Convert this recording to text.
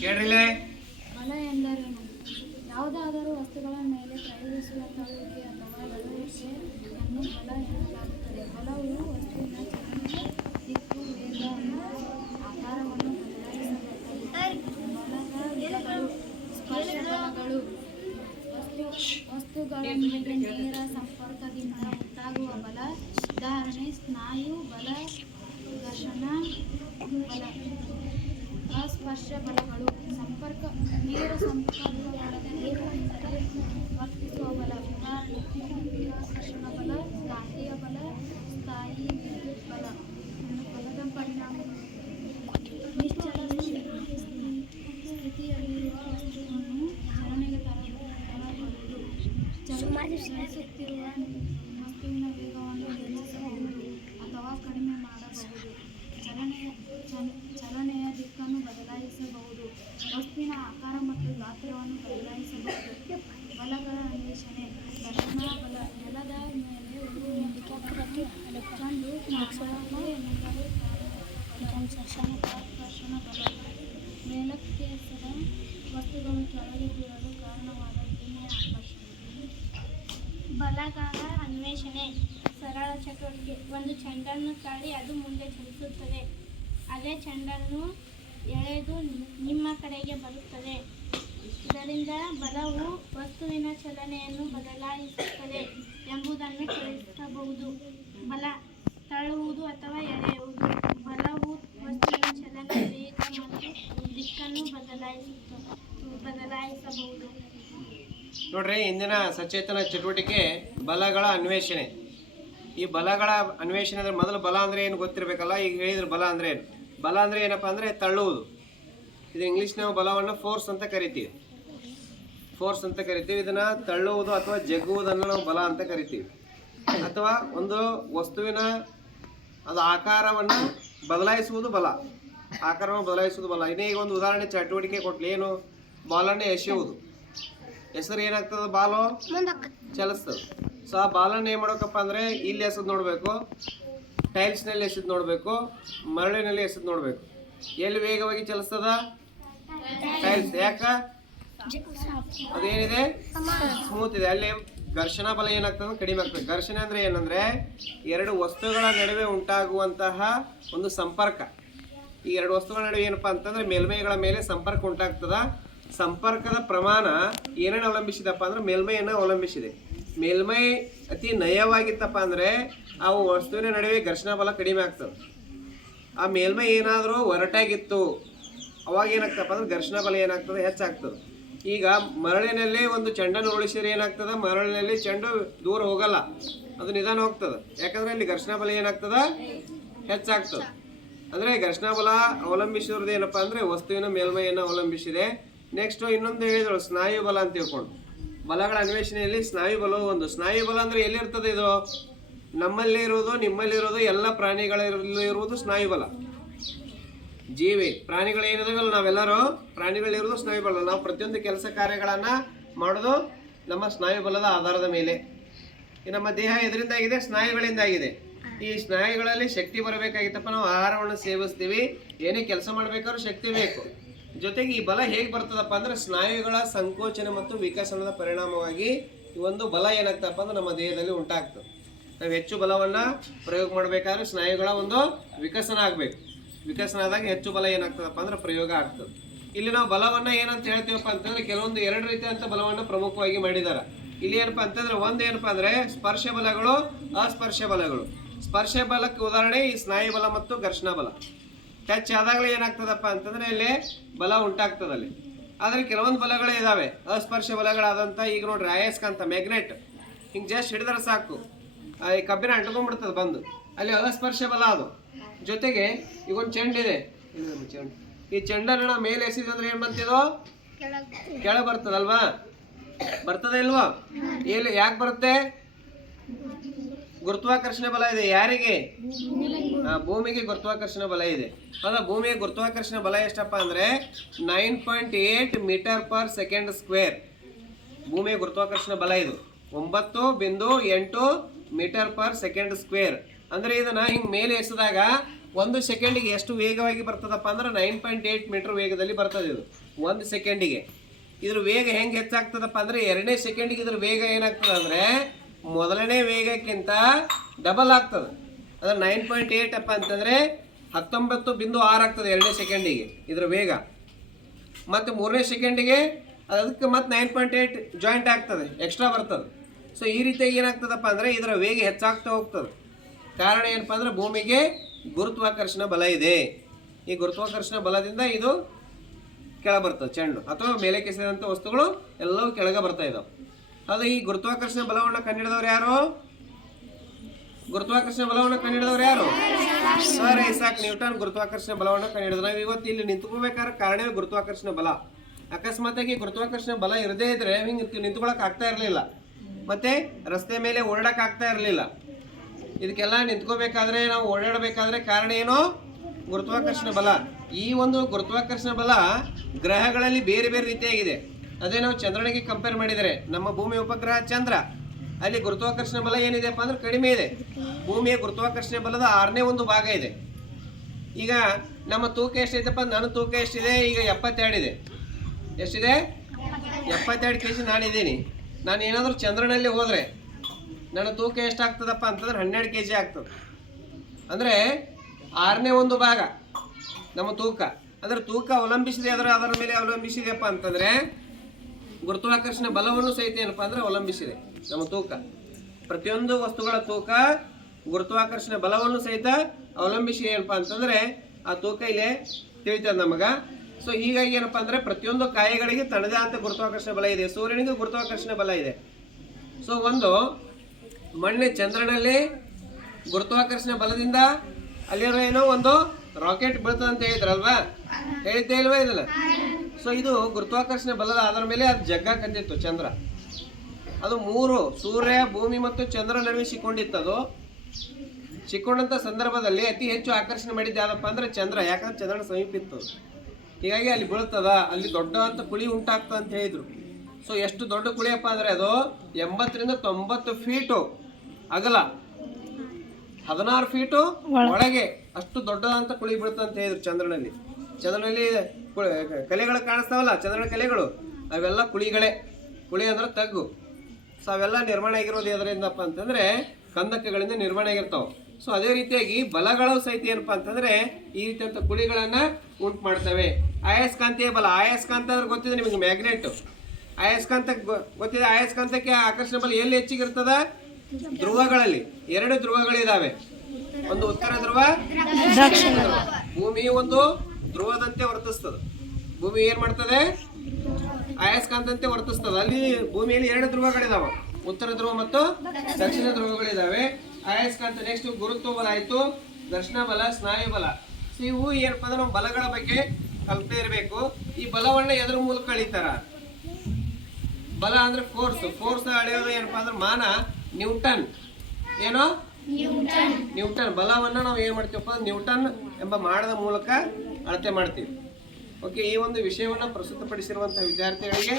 ಕೇಳಿಲೆ ಬಲ ಎಂದರೇನು? ಯಾವುದಾದರೂ ವಸ್ತುಗಳ ಮೇಲೆ ಪ್ರಯೋಗಿಸುವ ತಳ್ಳುವಿಕೆ ಅಥವಾ ಬಲವನ್ನು ಬಲ ಎನ್ನಲಾಗುತ್ತದೆ. ಬಲವು ವಸ್ತುವಿನ ಚಲನೆ, ದಿಕ್ಕು, ವೇಗ, ಆಕಾರವನ್ನು ಬದಲಾಯಿಸಬಹುದು. ಬಲದ ವಿಧಗಳು: ಸ್ಪರ್ಶ ಬಲಗಳು, ವಸ್ತುಗಳೊಂದಿಗೆ ನೇರ ಸಂಪರ್ಕದಿಂದ ಉಂಟಾಗುವ ಬಲ. ಉದಾಹರಣೆ: ಸ್ನಾಯು ಬಲ, ಘರ್ಷಣ ಬಲ. ಅಸ್ಪರ್ಶ ಬಲಗಳು: ನೇರ ಸಂಪರ್ಕವಿಲ್ಲದೆ ವರ್ತಿಸುವ ಬಲ. ಉದಾಹರಣೆ: ಗುರುತ್ವಾಕರ್ಷಣ ಬಲ, ಕಾಂತೀಯ ಬಲ, ಸ್ಥಾಯೀ ವಿದ್ಯುತ್ ಬಲ. ಬಲದ ಪರಿಣಾಮ: ನಿಶ್ಚಲ ಸ್ಥಿತಿಯಲ್ಲಿರುವ ವಸ್ತುವನ್ನು ಚಲನೆಗೆ ತರಬಹುದು. ಚಲಿಸುತ್ತಿರುವ ವಸ್ತುವಿನ ವೇಗವನ್ನು ಹೆಚ್ಚಿಸಬಹುದು ಅಥವಾ ಕಡಿಮೆ ಮಾಡಬಹುದು. ಚಲನೆಯ ದಿಕ್ಕನ್ನು ಬದಲಾಯಿಸಬಹುದು. ವಸ್ತುವಿನ ಆಕಾರ ಮತ್ತು ಗಾತ್ರವನ್ನು ಬದಲಾಯಿಸಬಹುದು. ಬಲಗಳ ಅನ್ವೇಷಣೆ: ಘರ್ಷಣಾ ಬಲ: ನೆಲದ ಮೇಲೆ ಚೆಂಡು ಆಕರ್ಷಣ ಬಲ: ಮೇಲಕ್ಕೆಸದ ವಸ್ತುಗಳು ಕೆಳಗೆ ಬೀಳಲು ಕಾರಣವಾದ ಭೂಮಿಯ ಆಕರ್ಷಣೆ. ಬಲಗಳ ಅನ್ವೇಷಣೆ: ಸರಳ ಚಟುವಟಿಕೆ. ಒಂದು ಚೆಂಡನ್ನು ತಳ್ಳಿ ಅದು ಮುಂದೆ ಚಲಿಸುತ್ತದೆ. ಅದೇ ಚೆಂಡನ್ನು ಎಳೆದು ನಿಮ್ಮ ಕಡೆಗೆ ಬರುತ್ತದೆ. ಇದರಿಂದ ಬಲವು ವಸ್ತುವಿನ ಚಲನೆಯನ್ನು ಬದಲಾಯಿಸುತ್ತದೆ ಎಂಬುದನ್ನು ತಿಳಿಸಬಹುದು. ಬಲ: ತಳ್ಳುವುದು ಅಥವಾ ಎಳೆಯುವುದು. ಬಲವು ವಸ್ತುವಿನ ಚಲನೆ, ವೇಗ ಮತ್ತು ದಿಕ್ಕನ್ನು ಬದಲಾಯಿಸಬಹುದು. ನೋಡ್ರಿ, ಇಂದಿನ ಸಚೇತನ ಚಟುವಟಿಕೆ ಬಲಗಳ ಅನ್ವೇಷಣೆ. ಈ ಬಲಗಳ ಅನ್ವೇಷಣೆ ಅಂದ್ರೆ ಮೊದಲು ಬಲ ಅಂದ್ರೆ ಏನು ಗೊತ್ತಿರಬೇಕಲ್ಲ. ಈಗ ಹೇಳಿದ್ರು ಬಲ ಅಂದ್ರೆ ಏನು. ಬಲ ಅಂದ್ರೆ ಏನಪ್ಪಾ ಅಂದ್ರೆ ತಳ್ಳುವುದು. ಇದು ಇಂಗ್ಲಿಷ್ ನಾವು ಬಲವನ್ನು ಫೋರ್ಸ್ ಅಂತ ಕರಿತೀವಿ. ಇದನ್ನ ತಳ್ಳುವುದು ಅಥವಾ ಜಗ್ಗುವುದನ್ನು ನಾವು ಬಲ ಅಂತ ಕರಿತೀವಿ. ಅಥವಾ ಒಂದು ವಸ್ತುವಿನ ಅದು ಆಕಾರವನ್ನು ಬದಲಾಯಿಸುವುದು ಬಲ. ಇನ್ನೇ ಈಗ ಒಂದು ಉದಾಹರಣೆ ಚಟುವಟಿಕೆ ಕೊಟ್ಲಿ, ಏನು? ಬಾಲನ್ನು ಎಸೆಯುವುದು. ಹೆಸರು ಏನಾಗ್ತದೆ? ಬಾಲು ಚಲಿಸ್ತದೆ. ಸೊ ಆ ಬಾಲನ್ನು ಏನು ಮಾಡ್ಬೇಕಪ್ಪ ಅಂದರೆ ಇಲ್ಲಿ ಎಸೆದು ನೋಡಬೇಕು, ಟೈಲ್ಸ್ನಲ್ಲಿ ಎಸೆದು ನೋಡಬೇಕು, ಮರಳಿನಲ್ಲಿ ಎಸೆದು ನೋಡಬೇಕು. ಎಲ್ಲಿ ವೇಗವಾಗಿ ಚಲಿಸ್ತದ? ಟೈಲ್ಸ್. ಯಾಕ? ಅದೇನಿದೆ, ಸ್ಮೂತ್ ಇದೆ. ಅಲ್ಲಿ ಘರ್ಷಣಾ ಬಲ ಏನಾಗ್ತದೆ? ಕಡಿಮೆ ಆಗ್ತದೆ. ಘರ್ಷಣೆ ಅಂದರೆ ಏನಂದರೆ ಎರಡು ವಸ್ತುಗಳ ನಡುವೆ ಉಂಟಾಗುವಂತಹ ಒಂದು ಸಂಪರ್ಕ. ಈ ಎರಡು ವಸ್ತುಗಳ ನಡುವೆ ಏನಪ್ಪ ಅಂತಂದರೆ ಮೇಲ್ಮೈಗಳ ಮೇಲೆ ಸಂಪರ್ಕ ಉಂಟಾಗ್ತದ. ಸಂಪರ್ಕದ ಪ್ರಮಾಣ ಏನನ್ನು ಅವಲಂಬಿಸಿದಪ್ಪ ಅಂದ್ರೆ ಮೇಲ್ಮೈಯನ್ನು ಅವಲಂಬಿಸಿದೆ. ಮೇಲ್ಮೈ ಅತಿ ನಯವಾಗಿತ್ತಪ್ಪ ಅಂದರೆ ಆ ವಸ್ತುವಿನ ನಡುವೆ ಘರ್ಷಣಾ ಬಲ ಕಡಿಮೆ ಆಗ್ತದೆ. ಆ ಮೇಲ್ಮೈ ಏನಾದರೂ ಒರಟಾಗಿತ್ತು ಅವಾಗ ಏನಾಗ್ತಪ್ಪ ಅಂದ್ರೆ ಘರ್ಷಣಾ ಬಲ ಏನಾಗ್ತದೆ? ಹೆಚ್ಚಾಗ್ತದೆ. ಈಗ ಮರಳಿನಲ್ಲಿ ಒಂದು ಚೆಂಡನ್ನು ಉರುಳಿಸಿದ್ರೆ ಏನಾಗ್ತದೆ? ಮರಳಿನಲ್ಲಿ ಚೆಂಡು ದೂರ ಹೋಗಲ್ಲ, ಅದು ನಿಧಾನ ಹೋಗ್ತದೆ. ಯಾಕಂದ್ರೆ ಇಲ್ಲಿ ಘರ್ಷಣಾ ಬಲ ಏನಾಗ್ತದೆ? ಹೆಚ್ಚಾಗ್ತದೆ. ಅಂದರೆ ಘರ್ಷಣಾ ಬಲ ಅವಲಂಬಿಸಿರೋದು ಏನಪ್ಪ ಅಂದರೆ ವಸ್ತುವಿನ ಮೇಲ್ಮೈಯನ್ನು ಅವಲಂಬಿಸಿದೆ. ನೆಕ್ಸ್ಟ್ ಇನ್ನೊಂದು ಹೇಳಿದಳು ಸ್ನಾಯು ಬಲ ಅಂತ ತಿಳ್ಕೊಂಡು. ಬಲಗಳ ಅನ್ವೇಷಣೆಯಲ್ಲಿ ಸ್ನಾಯು ಬಲವು ಒಂದು. ಸ್ನಾಯು ಬಲ ಅಂದರೆ ಎಲ್ಲಿರ್ತದೆ? ಇದು ನಮ್ಮಲ್ಲಿ ಇರುವುದು, ನಿಮ್ಮಲ್ಲಿರೋದು, ಎಲ್ಲ ಪ್ರಾಣಿಗಳಲ್ಲಿ ಇರುವುದು ಸ್ನಾಯು ಬಲ. ಪ್ರಾಣಿಗಳು ಏನಿದಾವಲ್ಲ, ನಾವೆಲ್ಲರೂ ಪ್ರಾಣಿಗಳಿರೋದು ಸ್ನಾಯು ಬಲ. ನಾವು ಪ್ರತಿಯೊಂದು ಕೆಲಸ ಕಾರ್ಯಗಳನ್ನು ಮಾಡೋದು ನಮ್ಮ ಸ್ನಾಯು ಬಲದ ಆಧಾರದ ಮೇಲೆ. ಈ ನಮ್ಮ ದೇಹ ಎದರಿಂದಾಗಿದೆ? ಸ್ನಾಯುಗಳಿಂದಾಗಿದೆ. ಈ ಸ್ನಾಯುಗಳಲ್ಲಿ ಶಕ್ತಿ ಬರಬೇಕಾಗಿತ್ತಪ್ಪ, ನಾವು ಆಹಾರವನ್ನು ಸೇವಿಸ್ತೀವಿ, ಏನೇ ಕೆಲಸ ಮಾಡಬೇಕಾದ್ರೂ ಶಕ್ತಿ ಬೇಕು. ಜೊತೆಗೆ ಈ ಬಲ ಹೇಗೆ ಬರ್ತದಪ್ಪ ಅಂದ್ರೆ ಸ್ನಾಯುಗಳ ಸಂಕೋಚನ ಮತ್ತು ವಿಕಸನದ ಪರಿಣಾಮವಾಗಿ ಈ ಒಂದು ಬಲ ಏನಾಗ್ತಪ್ಪ ಅಂದ್ರೆ ನಮ್ಮ ದೇಹದಲ್ಲಿ ಉಂಟಾಗ್ತದೆ. ನಾವು ಹೆಚ್ಚು ಬಲವನ್ನು ಪ್ರಯೋಗ ಮಾಡಬೇಕಾದ್ರೆ ಸ್ನಾಯುಗಳ ಒಂದು ವಿಕಸನ ಆಗಬೇಕು. ವಿಕಸನ ಆದಾಗ ಹೆಚ್ಚು ಬಲ ಏನಾಗ್ತದಪ್ಪ ಅಂದ್ರೆ ಪ್ರಯೋಗ ಆಗ್ತದೆ. ಇಲ್ಲಿ ನಾವು ಬಲವನ್ನು ಏನಂತ ಹೇಳ್ತೀವಪ್ಪ ಅಂತಂದ್ರೆ ಕೆಲವೊಂದು ಎರಡು ರೀತಿಯಂಥ ಬಲವನ್ನು ಪ್ರಮುಖವಾಗಿ ಮಾಡಿದ್ದಾರೆ. ಇಲ್ಲಿ ಏನಪ್ಪ ಅಂತಂದ್ರೆ ಒಂದು ಏನಪ್ಪ ಅಂದ್ರೆ ಸ್ಪರ್ಶ ಬಲಗಳು, ಅಸ್ಪರ್ಶ ಬಲಗಳು. ಸ್ಪರ್ಶ ಬಲಕ್ಕೆ ಉದಾಹರಣೆ ಈ ಸ್ನಾಯು ಬಲ ಮತ್ತು ಘರ್ಷಣಾ ಬಲ. ಟಚ್ ಆದಾಗಲೇ ಏನಾಗ್ತದಪ್ಪ ಅಂತಂದ್ರೆ ಇಲ್ಲಿ ಬಲ ಉಂಟಾಗ್ತದೆ ಅಲ್ಲಿ. ಆದರೆ ಕೆಲವೊಂದು ಬಲಗಳೇ ಇದಾವೆ ಅಸ್ಪರ್ಶ ಬಲಗಳಾದಂಥ. ಈಗ ನೋಡ್ರಿ ಅಯಸ್ಕಾಂತ, ಮ್ಯಾಗ್ನೆಟ್ ಹಿಂಗೆ ಜಸ್ಟ್ ಹಿಡಿದ್ರೆ ಸಾಕು, ಈ ಕಬ್ಬಿನ ಅಂಟ್ಕೊಂಡ್ಬಿಡ್ತದೆ ಬಂದು, ಅಲ್ಲಿ ಅಸ್ಪರ್ಶ ಬಲ ಅದು. ಜೊತೆಗೆ ಈಗ ಒಂದು ಚೆಂಡಿದೆ, ಈ ಚೆಂಡನ್ನು ನಾವು ಮೇಲೆ ಎಸಿದ್ರೆ ಏನು ಬಂತಿದೋ? ಕೆಳಗೆ ಬರ್ತದಲ್ವಾ? ಬರ್ತದೆ ಇಲ್ವಾ? ಎಲ್ಲಿ ಯಾಕೆ ಬರುತ್ತೆ? ಗುರುತ್ವಾಕರ್ಷಣೆ ಬಲ ಇದೆ. ಯಾರಿಗೆ? ಭೂಮಿಗೆ ಗುರುತ್ವಾಕರ್ಷಣೆ ಬಲ ಇದೆ. ಅದ ಭೂಮಿಯ ಗುರುತ್ವಾಕರ್ಷಣೆ ಬಲ ಎಷ್ಟಪ್ಪ ಅಂದ್ರೆ 9.8 ಮೀಟರ್ ಪರ್ ಸೆಕೆಂಡ್ ಸ್ಕ್ವೇರ್. ಭೂಮಿಯ ಗುರುತ್ವಾಕರ್ಷಣೆ ಬಲ ಇದು 9.8 ಮೀಟರ್ ಪರ್ ಸೆಕೆಂಡ್ ಸ್ಕ್ವೇರ್. ಅಂದ್ರೆ ಇದನ್ನ ಹಿಂಗ್ ಮೇಲೆ ಎಸೆದಾಗ ಒಂದು ಸೆಕೆಂಡಿಗೆ ಎಷ್ಟು ವೇಗವಾಗಿ ಬರ್ತದಪ್ಪ ಅಂದ್ರೆ 9.8 ಮೀಟರ್ ವೇಗದಲ್ಲಿ ಬರ್ತದೆ ಇದು ಒಂದು ಸೆಕೆಂಡಿಗೆ. ಇದ್ರ ವೇಗ ಹೆಂಗೆ ಹೆಚ್ಚಾಗ್ತದಪ್ಪ ಅಂದರೆ 2ನೇ ಸೆಕೆಂಡಿಗೆ ಇದ್ರ ವೇಗ ಏನಾಗ್ತದೆ ಅಂದರೆ ಮೊದಲನೇ ವೇಗಕ್ಕಿಂತ ಡಬಲ್ ಆಗ್ತದೆ. ಅಂದ್ರೆ 9.8 ಅಪ್ಪ ಅಂತಂದರೆ 19.6 ಆಗ್ತದೆ 2ನೇ ಸೆಕೆಂಡಿಗೆ ಇದ್ರ ವೇಗ. ಮತ್ತು 3ನೇ ಸೆಕೆಂಡಿಗೆ ಅದಕ್ಕೆ ಮತ್ತೆ 9.8 ಜಾಯಿಂಟ್ ಆಗ್ತದೆ, ಎಕ್ಸ್ಟ್ರಾ ಬರ್ತದೆ. ಸೊ ಈ ರೀತಿಯಾಗಿ ಏನಾಗ್ತದಪ್ಪ ಅಂದರೆ ಇದರ ವೇಗ ಹೆಚ್ಚಾಗ್ತಾ ಹೋಗ್ತದೆ. ಕಾರಣ ಏನಪ್ಪ ಅಂದರೆ ಭೂಮಿಗೆ ಗುರುತ್ವಾಕರ್ಷಣ ಬಲ ಇದೆ. ಈ ಗುರುತ್ವಾಕರ್ಷಣ ಬಲದಿಂದ ಇದು ಕೆಳ ಬರ್ತದೆ, ಚೆಂಡು ಅಥವಾ ಮೇಲೆ ಕೆಸೆದಂಥ ವಸ್ತುಗಳು ಎಲ್ಲವೂ ಕೆಳಗೆ ಬರ್ತಾ ಇದಾವೆ. ಅದು ಈ ಗುರುತ್ವಾಕರ್ಷಣ ಬಲವನ್ನು ಕಂಡುಹಿಡಿದವ್ರು ಯಾರು? ಗುರುತ್ವಾಕರ್ಷಣ ಬಲವನ್ನು ಕಂಡುಹಿಡಿದವ್ರು ಯಾರು? ಸರ್ ಐಸಾಕ್ ನ್ಯೂಟನ್ ಗುರುತ್ವಾಕರ್ಷಣ ಬಲವನ್ನು ಕಂಡುಹಿಡಿದ್ರು. ನಾವು ಇವತ್ತು ಇಲ್ಲಿ ನಿಂತ್ಕೋಬೇಕಾದ್ರೆ ಕಾರಣವೇ ಗುರುತ್ವಾಕರ್ಷಣ ಬಲ. ಅಕಸ್ಮಾತಾಗಿ ಗುರುತ್ವಾಕರ್ಷಣ ಬಲ ಇರದೇ ಇದ್ರೆ ಹಿಂಗೆ ನಿಂತ್ಕೊಳಕ್ ಆಗ್ತಾ ಇರಲಿಲ್ಲ, ಮತ್ತೆ ರಸ್ತೆ ಮೇಲೆ ಓಡಾಡಕ್ ಆಗ್ತಾ ಇರಲಿಲ್ಲ. ಇದಕ್ಕೆಲ್ಲ ನಿಂತ್ಕೋಬೇಕಾದ್ರೆ ನಾವು ಓಡಾಡಬೇಕಾದ್ರೆ ಕಾರಣ ಏನು? ಗುರುತ್ವಾಕರ್ಷಣ ಬಲ. ಈ ಒಂದು ಗುರುತ್ವಾಕರ್ಷಣ ಬಲ ಗ್ರಹಗಳಲ್ಲಿ ಬೇರೆ ಬೇರೆ ರೀತಿಯಾಗಿದೆ. ಅದೇ ನಾವು ಚಂದ್ರನಿಗೆ ಕಂಪೇರ್ ಮಾಡಿದರೆ ನಮ್ಮ ಭೂಮಿ ಉಪಗ್ರಹ ಚಂದ್ರ, ಅಲ್ಲಿ ಗುರುತ್ವಾಕರ್ಷಣ ಬಲ ಏನಿದೆಪ್ಪ ಅಂದ್ರೆ ಕಡಿಮೆ ಇದೆ. ಭೂಮಿಯ ಗುರುತ್ವಾಕರ್ಷಣೆ ಬಲದ 6ನೇ ಒಂದು ಭಾಗ ಇದೆ. ಈಗ ನಮ್ಮ ತೂಕ ಎಷ್ಟೈತಪ್ಪ? ನನ್ನ ತೂಕ ಎಷ್ಟಿದೆ? ಈಗ 72 ಇದೆ. ಎಷ್ಟಿದೆ? 72 kg ನಾನಿದ್ದೀನಿ. ನಾನು ಏನಾದರೂ ಚಂದ್ರನಲ್ಲಿ ಹೋದರೆ ನನ್ನ ತೂಕ ಎಷ್ಟಾಗ್ತದಪ್ಪ ಅಂತಂದ್ರೆ 12 kg ಆಗ್ತದೆ. ಅಂದರೆ 6ನೇ ಒಂದು ಭಾಗ ನಮ್ಮ ತೂಕ. ಅಂದರೆ ತೂಕ ಅವಲಂಬಿಸಿದೆ, ಅದರ ಮೇಲೆ ಅವಲಂಬಿಸಿದೆಯಪ್ಪ ಅಂತಂದರೆ ಗುರುತ್ವಾಕರ್ಷಣ ಬಲವನ್ನು ಸಹಿತ ಏನಪ್ಪ ಅಂದರೆ ಅವಲಂಬಿಸಿದೆ ನಮ್ಮ ತೂಕ. ಪ್ರತಿಯೊಂದು ವಸ್ತುಗಳ ತೂಕ ಗುರುತ್ವಾಕರ್ಷಣ ಬಲವನ್ನು ಸಹಿತ ಅವಲಂಬಿಸಿ ಏನಪ್ಪ ಅಂತಂದರೆ ಆ ತೂಕ ಇಲ್ಲೇ ತಿಳಿತದೆ ನಮಗೆ. ಸೊ ಹೀಗಾಗಿ ಏನಪ್ಪ ಅಂದರೆ ಪ್ರತಿಯೊಂದು ಕಾಯಗಳಿಗೆ ತನ್ನದೇ ಆದ ಗುರುತ್ವಾಕರ್ಷಣ ಬಲ ಇದೆ. ಸೂರ್ಯನಿಗೂ ಗುರುತ್ವಾಕರ್ಷಣ ಬಲ ಇದೆ. ಸೊ ಒಂದು ಮೊನ್ನೆ ಚಂದ್ರನಲ್ಲಿ ಗುರುತ್ವಾಕರ್ಷಣ ಬಲದಿಂದ ಅಲ್ಲಿರೋ ಏನೋ ಒಂದು ರಾಕೆಟ್ ಬೀಳ್ತದೆ ಅಂತ ಹೇಳಿದ್ರಲ್ವಾ? ಹೇಳಿದ್ದೇ ಇಲ್ವಾ ಇದಲ್ಲ? ಸೊ ಇದು ಗುರುತ್ವಾಕರ್ಷಣ ಬಲದ ಅದರ ಮೇಲೆ ಅದು ಜಗ್ಗಾಕಂತಿತ್ತು ಚಂದ್ರ. ಅದು 3 ಸೂರ್ಯ, ಭೂಮಿ ಮತ್ತು ಚಂದ್ರ ನಡುವೆ ಸಿಕ್ಕೊಂಡಿತ್ತು. ಅದು ಸಿಕ್ಕೊಂಡಂಥ ಸಂದರ್ಭದಲ್ಲಿ ಅತಿ ಹೆಚ್ಚು ಆಕರ್ಷಣೆ ಮಾಡಿದ್ದು ಯಾವ್ದಪ್ಪ ಅಂದರೆ ಚಂದ್ರ. ಯಾಕಂದ್ರೆ ಚಂದ್ರನ ಸಮೀಪ ಇತ್ತು, ಹೀಗಾಗಿ ಅಲ್ಲಿ ಬೀಳ್ತದ, ಅಲ್ಲಿ ದೊಡ್ಡ ಅಂತ ಕುಳಿ ಉಂಟಾಗ್ತದೆ ಅಂತ ಹೇಳಿದ್ರು. ಸೊ ಎಷ್ಟು ದೊಡ್ಡ ಕುಳಿಯಪ್ಪ ಅಂದರೆ ಅದು 80 ರಿಂದ 90 ಫೀಟು ಅಗಲ, 16 ಫೀಟು ಒಳಗೆ, ಅಷ್ಟು ದೊಡ್ಡದಂತ ಕುಳಿ ಬೀಳ್ತದೆ ಅಂತ ಹೇಳಿದ್ರು ಚಂದ್ರನಲ್ಲಿ. ಚಂದ್ರನಲ್ಲಿ ಕಲೆಗಳು ಕಾಣಿಸ್ತಾವಲ್ಲ, ಚಂದ್ರನ ಕಲೆಗಳು, ಅವೆಲ್ಲ ಕುಳಿಗಳೇ. ಕುಳಿ ಅಂದ್ರೆ ತಗ್ಗು. ಸೊ ಅವೆಲ್ಲ ನಿರ್ಮಾಣ ಆಗಿರೋದು ಎದರಿಂದಪ್ಪ ಅಂತಂದರೆ ಕಂದಕಗಳಿಂದ ನಿರ್ಮಾಣ ಆಗಿರ್ತಾವೆ. ಸೊ ಅದೇ ರೀತಿಯಾಗಿ ಬಲಗಳು ಸಹಿತ ಏನಪ್ಪ ಅಂತಂದರೆ ಈ ರೀತಿಯಂಥ ಕುಳಿಗಳನ್ನು ಉಂಟು ಮಾಡ್ತವೆ. ಅಯಸ್ಕಾಂತೀಯ ಬಲ, ಅಯಸ್ಕಾಂತ ಅಂದ್ರೆ ಗೊತ್ತಿದೆ ನಿಮಗೆ, ಮ್ಯಾಗ್ನೆಟ್. ಅಯಸ್ಕಾಂತ ಗೊತ್ತಿದೆ. ಅಯಸ್ಕಾಂತಕ್ಕೆ ಆಕರ್ಷಣ ಬಲ ಎಲ್ಲಿ ಹೆಚ್ಚಿಗಿರ್ತದ? ಧ್ರುವಗಳಲ್ಲಿ. 2 ಧ್ರುವಗಳಿದಾವೆ, ಒಂದು ಉತ್ತರ ಧ್ರುವ, ದಕ್ಷಿಣ ಧ್ರುವ. ಭೂಮಿ ಒಂದು ಧ್ರುವದಂತೆ ವರ್ತಿಸ್ತದೆ. ಭೂಮಿ ಏನ್ ಮಾಡ್ತದೆ? ಅಯಸ್ಕಾಂತಂತೆ ವರ್ತಿಸ್ತದೆ. ಅಲ್ಲಿ ಭೂಮಿಯಲ್ಲಿ 2 ಧ್ರುವಗಳಿದಾವೆ, ಉತ್ತರ ಧ್ರುವ ಮತ್ತು ದಕ್ಷಿಣ ಧ್ರುವಗಳಿದಾವೆ. ಅಯಸ್ಕಾಂತ. ನೆಕ್ಸ್ಟ್ ಗುರುತ್ವ ಬಲ ಆಯ್ತು, ಘರ್ಷಣ ಬಲ, ಸ್ನಾಯು ಬಲ. ಸೊ ಇವು ಏನಪ್ಪ ಅಂದ್ರೆ ನಮ್ಮ ಬಲಗಳ ಬಗ್ಗೆ ಕಲ್ಪನೆ ಇರಬೇಕು. ಈ ಬಲವನ್ನ ಎದ್ರ ಮೂಲಕ ಅಳಿತಾರ? ಬಲ ಅಂದ್ರೆ ಫೋರ್ಸ್ ಅಳೆಯೋದು ಏನಪ್ಪಾ ಅಂದ್ರೆ ಮಾನ ನ್ಯೂಟನ್. ಏನೋ ನ್ಯೂಟನ್. ಬಲವನ್ನ ನಾವು ಏನ್ ಮಾಡ್ತೀವಪ್ಪ? ನ್ಯೂಟನ್ ಎಂಬ ಮಾಡದ ಮೂಲಕ ಅಳತೆ ಮಾಡ್ತೀವಿ. ಓಕೆ, ಈ ಒಂದು ವಿಷಯವನ್ನ ಪ್ರಸ್ತುತಪಡಿಸಿರುವಂತಹ ವಿದ್ಯಾರ್ಥಿಗಳಿಗೆ